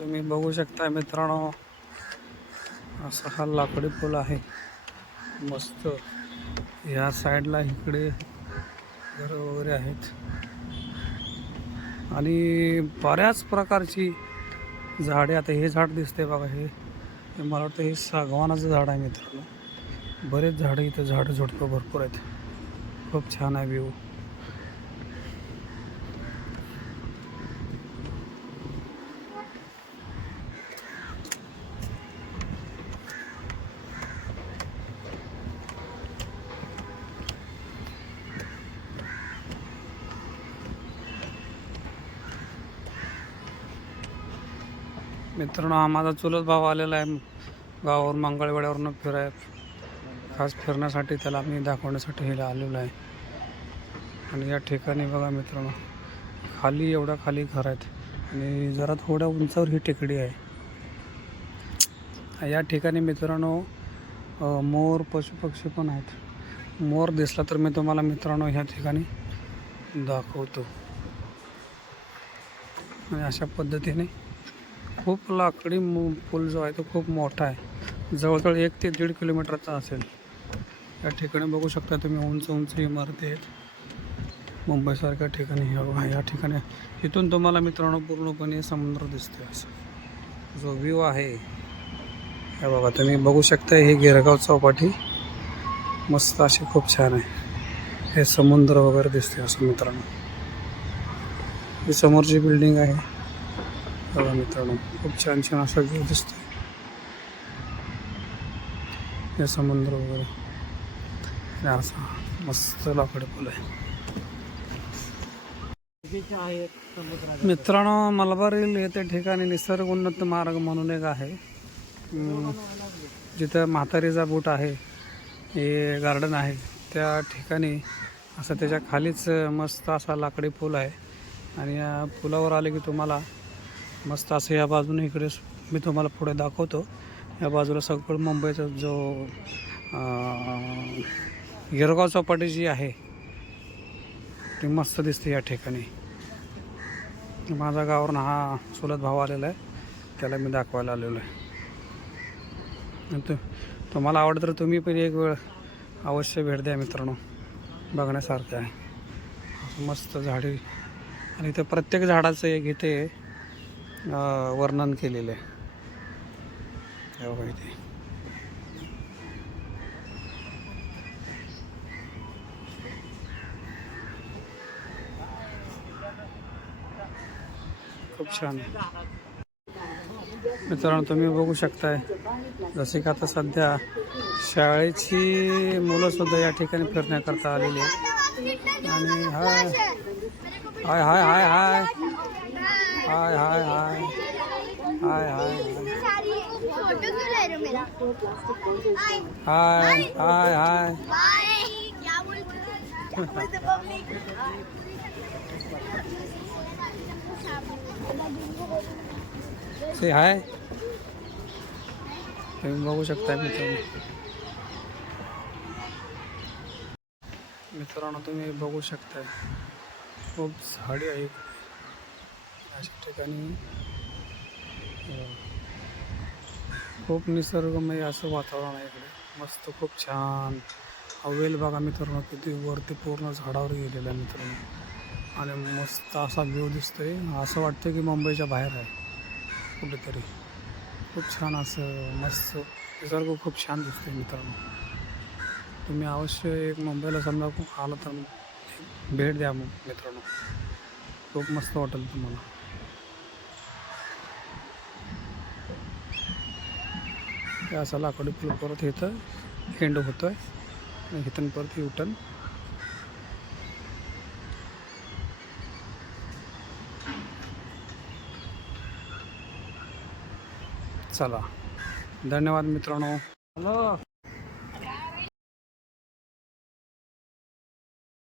तुम्ही बघू शकता मित्रांनो, असा हा लाकडी पूल आहे मस्त. या साईडला इकडे घर वगैरे आहेत आणि बऱ्याच प्रकारची झाडे. आता हे झाड दिसते बघा, हे मला वाटतं हे सागवानाचं झाड आहे मित्रांनो. बरेच झाडं इथं, झाडं झुडपं भरपूर आहेत. खूप छान आहे व्ह्यू. मित्रांनो, हा माझा चुलत भाव आलेला आहे गावावर मंगळवेड्यावरनं खास फिरण्यासाठी. त्याला मी दाखवण्यासाठी हे आलेलो आहे. आणि या ठिकाणी बघा मित्रांनो, खाली एवढा खाली घर आहेत आणि जरा थोड्या उंचावर ही टेकडी आहे. या ठिकाणी मित्रांनो मोर, पशुपक्षी पण आहेत. मोर दिसला तर मी तुम्हाला मित्रांनो ह्या ठिकाणी दाखवतो. आणि अशा पद्धतीने खूप लाकडी पूल जो आहे तो खूप मोठा आहे, जवळजवळ 1 ते 1.5 किलोमीटरचा असेल. या ठिकाणी बघू शकता तुम्ही उंच उंच इमारती आहेत मुंबईसारख्या ठिकाणी. या ठिकाणी इथून तुम्हाला मित्रांनो पूर्णपणे समुद्र दिसते. असं जो व्ह्यू आहे हे बघा, तुम्ही बघू शकता. हे गिरगाव चौपाटी मस्त अशी खूप छान आहे. हे समुद्र वगैरे दिसते असं मित्रांनो. ही समोरची बिल्डिंग आहे बघा मित्रांनो, खूप छान छान असा व्ह्यू दिसतो. हे समुद्र वगैरे असा मस्त लाकडी पूल आहे मित्रांनो. मलबारील येथे ठिकाणी निसर्ग उन्नत मार्ग म्हणून एक आहे, जिथं म्हातारीचा बूट आहे, हे गार्डन आहे. त्या ठिकाणी असं त्याच्या खालीच मस्त असा लाकडी पूल आहे. आणि या पुलावर आले की तुम्हाला मस्त असं या बाजूने इकडे मी तुम्हाला पुढे दाखवतो. या बाजूला सगळं मुंबईचा जो गिरगाव चौपाटी जी आहे ती मस्त दिसते या ठिकाणी. माझा गावावरून हा चुलत भाव आलेला आहे, त्याला मी दाखवायला आलेलो आहे. तुम्हाला आवडतं तर तुम्ही पण एक वेळ अवश्य भेट द्या मित्रांनो, बघण्यासारखं आहे. मस्त झाडी आणि इथं प्रत्येक झाडाचं एक इथे वर्णन केलेलं आहे. इथे खूप छान मित्रांनो, तुम्ही बघू शकताय. जसे की आता सध्या शाळेची मुलं सुद्धा या ठिकाणी फिरण्याकरता आलेली आहेत. आणि हाय हाय हाय हाय हाय हाय हाय हाय हाय हाय हाय हाय से हाय. तुम्ही बघू शकता मित्रांनो, तुम्ही बघू शकताय खूप झाडी आहे अशा ठिकाणी. खूप निसर्गमय असं वातावरण आहे इकडे. मस्त खूप छान हवेल बघा मित्रांनो, किती वरती पूर्ण झाडावर गेलेलं आहे मित्रांनो. आणि मस्त असा व्ह्यू दिसतोय, असं वाटतं की मुंबईच्या बाहेर आहे कुठेतरी. खूप छान असं मस्त निसर्ग खूप छान दिसते मित्रांनो. तुम्ही अवश्य एक मुंबईला समजा आलं तर भेट द्या मित्रांनो, खूप मस्त वाटेल तुम्हाला. हे असं लाकडी पूल परत इथं एंड होतो आहे आणि इथून परत युटर्न. चला, धन्यवाद मित्रांनो. हॅलो.